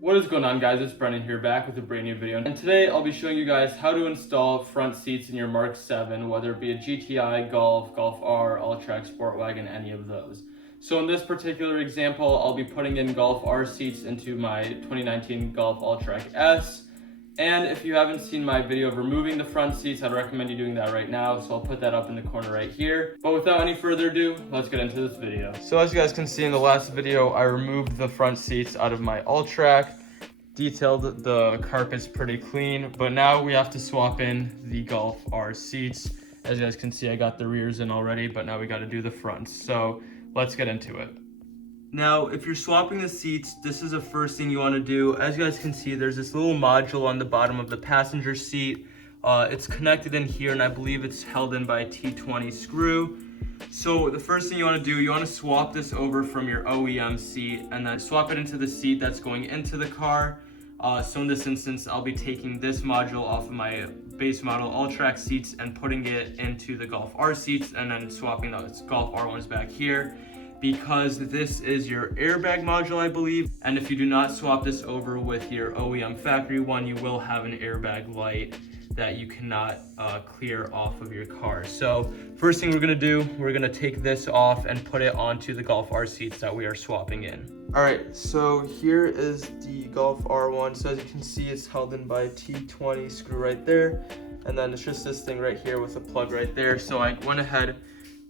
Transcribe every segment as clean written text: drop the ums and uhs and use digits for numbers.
What is going on, guys? It's Brennan here, back with a brand new video, and today I'll be showing you guys how to install front seats in your Mark 7, whether it be a GTI, Golf, Golf R, Alltrack, Sportwagen, any of those. So in this particular example, I'll be putting in Golf R seats into my 2019 Golf Alltrack S. And if you haven't seen my video of removing the front seats, I'd recommend you doing that right now. So I'll put that up in the corner right here. But without any further ado, let's get into this video. So as you guys can see in the last video, I removed the front seats out of my Alltrack. Detailed the carpet's pretty clean, but now we have to swap in the Golf R seats. As you guys can see, I got the rears in already, but now we got to do the fronts. So let's get into it. Now, if you're swapping the seats, this is the first thing you want to do. As you guys can see, there's this little module on the bottom of the passenger seat. It's connected in here, and I believe it's held in by a T20 screw. So the first thing you want to do, you want to swap this over from your OEM seat and then swap it into the seat that's going into the car. So in this instance, I'll be taking this module off of my base model Alltrack seats and putting it into the Golf R seats, and then swapping those Golf R ones back here, because this is your airbag module, I believe. And if you do not swap this over with your OEM factory one, you will have an airbag light that you cannot clear off of your car. So first thing we're gonna do, we're gonna take this off and put it onto the Golf R seats that we are swapping in. All right, so here is the Golf R one. So as you can see, it's held in by a T20 screw right there. And then it's just this thing right here with a plug right there. So I went ahead,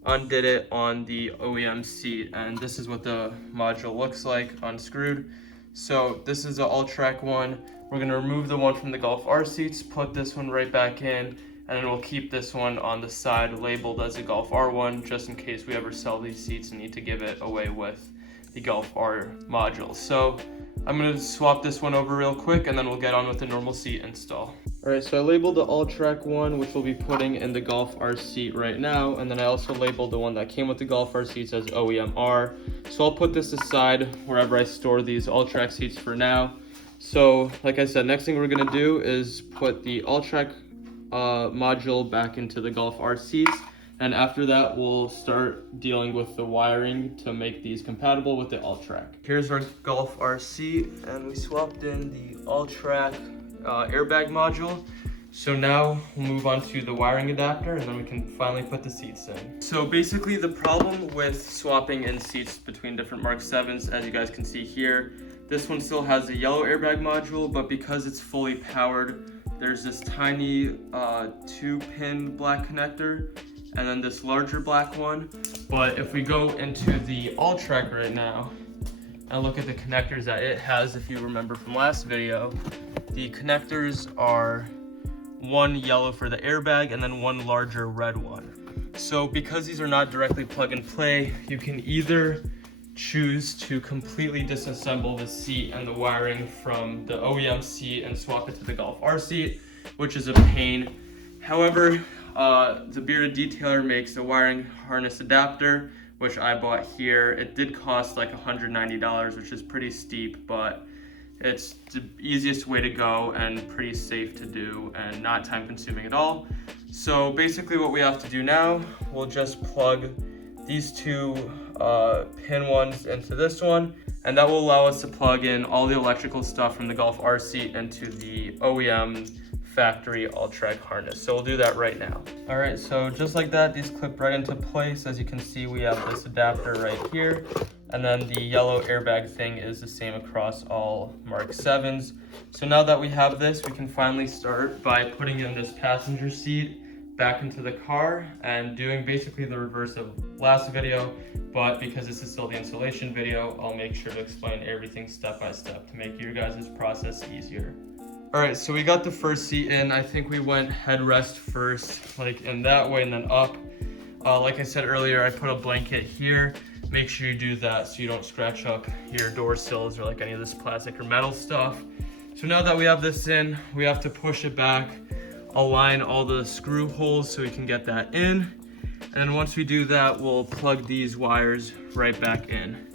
undid it on the OEM seat, and this is what the module looks like unscrewed. So this is the Alltrack one. We're gonna remove the one from the Golf R seats, put this one right back in, and then we'll keep this one on the side labeled as a Golf R one, just in case we ever sell these seats and need to give it away with the Golf R module. So I'm gonna swap this one over real quick, and then we'll get on with the normal seat install. All right, so I labeled the Alltrack one, which we'll be putting in the Golf R seat right now, and then I also labeled the one that came with the Golf R seats as OEM R. So I'll put this aside wherever I store these Alltrack seats for now. So like I said, next thing we're gonna do is put the Alltrack module back into the Golf R seats, and after that we'll start dealing with the wiring to make these compatible with the Alltrack. Here's our Golf R seat, and we swapped in the Alltrack airbag module. So now we'll move on to the wiring adapter, and then we can finally put the seats in. So basically the problem with swapping in seats between different Mark 7s, as you guys can see here, this one still has a yellow airbag module, but because it's fully powered, there's this tiny 2-pin black connector, and then this larger black one. But if we go into the Alltrack right now and look at the connectors that it has, if you remember from last video, the connectors are one yellow for the airbag and then one larger red one. So because these are not directly plug and play, you can either choose to completely disassemble the seat and the wiring from the OEM seat and swap it to the Golf R seat, which is a pain. However, the bearded detailer makes a wiring harness adapter, which I bought here. It did cost like $190, which is pretty steep, but it's the easiest way to go and pretty safe to do and not time consuming at all. So basically what we have to do now, we'll just plug these two pin ones into this one, and that will allow us to plug in all the electrical stuff from the Golf R seat into the OEM factory Alltrack harness. So we'll do that right now. All right, so just like that, these clip right into place. As you can see, we have this adapter right here, and then the yellow airbag thing is the same across all Mark 7s. So now that we have this, we can finally start by putting in this passenger seat back into the car and doing basically the reverse of last video, but because this is still the installation video, I'll make sure to explain everything step by step to make your guys' process easier. All right, so we got the first seat in. I think we went headrest first, like in that way, and then up. Like I said earlier, I put a blanket here. Make sure you do that so you don't scratch up your door sills or like any of this plastic or metal stuff. So now that we have this in, we have to push it back, align all the screw holes so we can get that in. And then once we do that, we'll plug these wires right back in.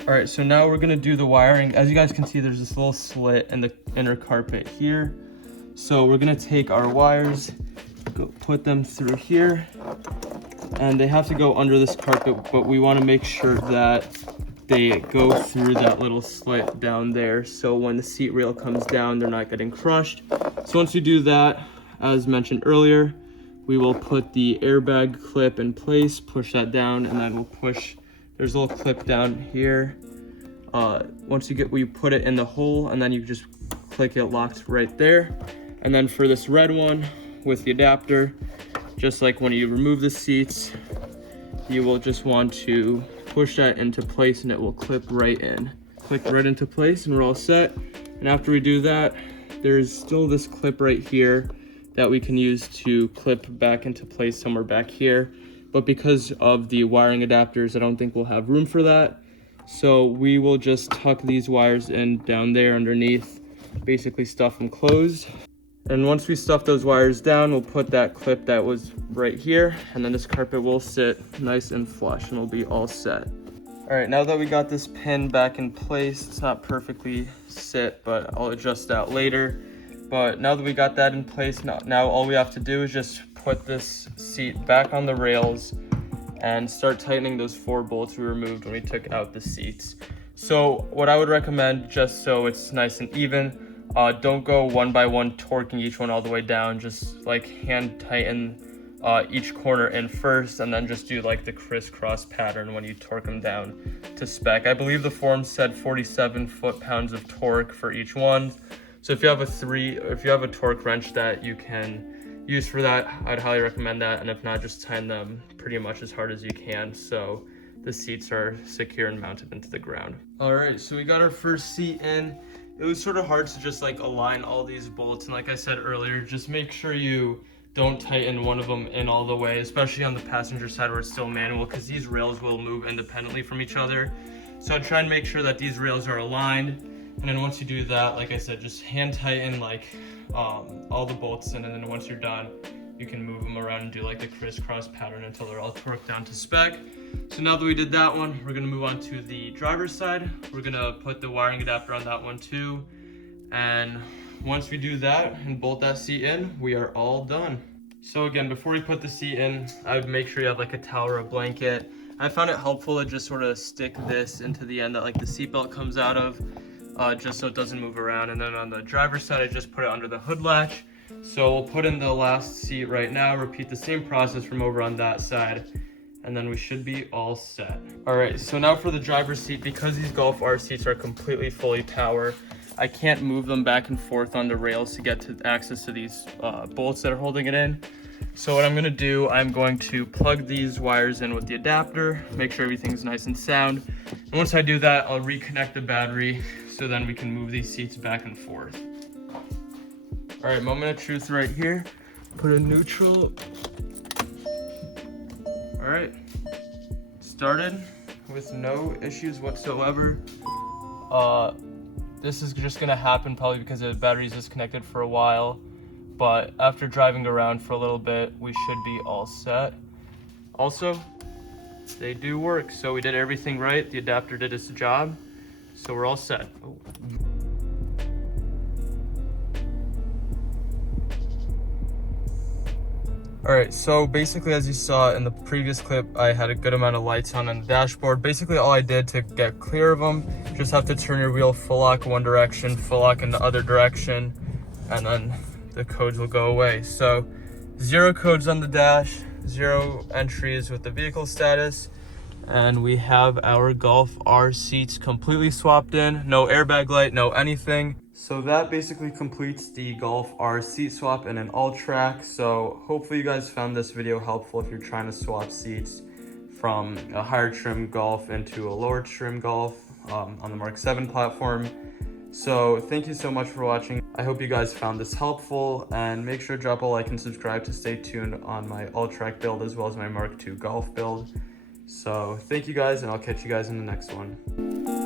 All right, so now we're gonna do the wiring. As you guys can see, there's this little slit in the inner carpet here. So we're gonna take our wires, put them through here, and they have to go under this carpet, but we wanna make sure that they go through that little slit down there, so when the seat rail comes down, they're not getting crushed. So once you do that, as mentioned earlier, we will put the airbag clip in place, push that down, and then we'll push, there's a little clip down here. Once you put it in the hole, and then you just click it locked right there. And then for this red one with the adapter, just like when you remove the seats, you will just want to push that into place and it will clip right in. Click right into place and we're all set. And after we do that, there's still this clip right here that we can use to clip back into place somewhere back here. But because of the wiring adapters, I don't think we'll have room for that. So we will just tuck these wires in down there underneath, basically stuff them closed. And once we stuff those wires down, we'll put that clip that was right here, and then this carpet will sit nice and flush and we'll be all set. All right, now that we got this pin back in place, it's not perfectly sit, but I'll adjust that later. But now that we got that in place, now all we have to do is just put this seat back on the rails and start tightening those 4 bolts we removed when we took out the seats. So what I would recommend, just so it's nice and even, don't go one by one torquing each one all the way down. Just like hand tighten each corner in first, and then just do like the crisscross pattern when you torque them down to spec. I believe the form said 47 foot-pounds of torque for each one. So if you have a torque wrench that you can use for that, I'd highly recommend that. And if not, just tighten them pretty much as hard as you can so the seats are secure and mounted into the ground. All right, so we got our first seat in. It was sort of hard to just like align all these bolts, and like I said earlier, just make sure you don't tighten one of them in all the way, especially on the passenger side where it's still manual, because these rails will move independently from each other. So I'd try and make sure that these rails are aligned, and then once you do that, like I said, just hand tighten like all the bolts in, and then once you're done, you can move them around and do like the crisscross pattern until they're all torqued down to spec. So now that we did that one, we're gonna move on to the driver's side. We're gonna put the wiring adapter on that one too. And once we do that and bolt that seat in, we are all done. So again, before we put the seat in, I would make sure you have like a towel or a blanket. I found it helpful to just sort of stick this into the end that like the seatbelt comes out of, just so it doesn't move around. And then on the driver's side, I just put it under the hood latch. So we'll put in the last seat right now, repeat the same process from over on that side, and then we should be all set. All right, so now for the driver's seat, because these Golf R seats are completely fully power, I can't move them back and forth on the rails to get to access to these bolts that are holding it in. So what I'm gonna do, I'm going to plug these wires in with the adapter, make sure everything's nice and sound. And once I do that, I'll reconnect the battery so then we can move these seats back and forth. All right, moment of truth right here. Put in neutral. All right, started with no issues whatsoever. This is just gonna happen probably because the battery's disconnected for a while, but after driving around for a little bit, we should be all set. Also, they do work, so we did everything right. The adapter did its job, so we're all set. Oh. All right, so basically as you saw in the previous clip, I had a good amount of lights on the dashboard. Basically all I did to get clear of them, just have to turn your wheel full lock one direction, full lock in the other direction, and then the codes will go away. So 0 codes on the dash, 0 entries with the vehicle status, and we have our Golf R seats completely swapped in, no airbag light, no anything. So that basically completes the Golf R seat swap in an Alltrack. So hopefully you guys found this video helpful if you're trying to swap seats from a higher trim Golf into a lower trim Golf on the Mark 7 platform. So thank you so much for watching. I hope you guys found this helpful, and make sure to drop a like and subscribe to stay tuned on my Alltrack build as well as my Mark 2 Golf build. So thank you guys, and I'll catch you guys in the next one.